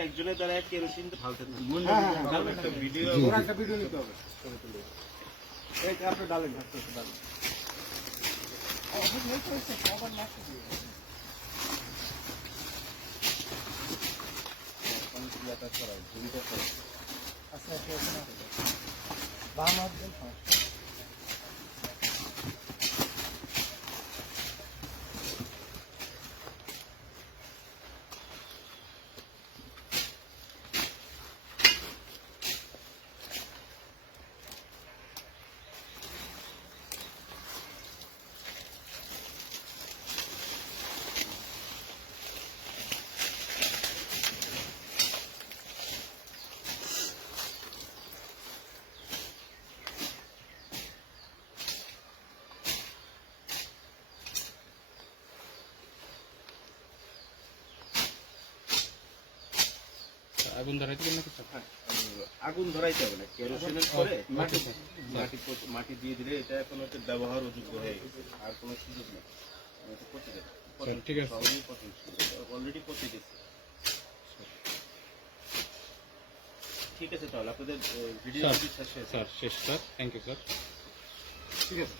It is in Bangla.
একজনের দ্বারা কেরোসিন ঢালতে না হ্যাঁ, হ্যাঁ, হ্যাঁ। ভিডিও একটা ভিডিও নিতে হবে এই আপনি ডালেন ডালেন আচ্ছা। বাম হাত দিয়ে আগুন ধরাইতে গেলে কিছু আগুন ধরাইতে হবে না কেরোসিনের পরে মাটি মাটি মাটি দিয়ে দিলে এটা এখন হচ্ছে ব্যবহার অযোগ্য হয়ে গেছে আর কোনো সুযোগ নেই। ঠিক আছে। অলরেডি পচে গেছে। ঠিক আছে তাহলে আপনাদের ভিডিও শেষ। স্যার শেষ স্যার। থ্যাংক ইউ স্যার ঠিক আছে।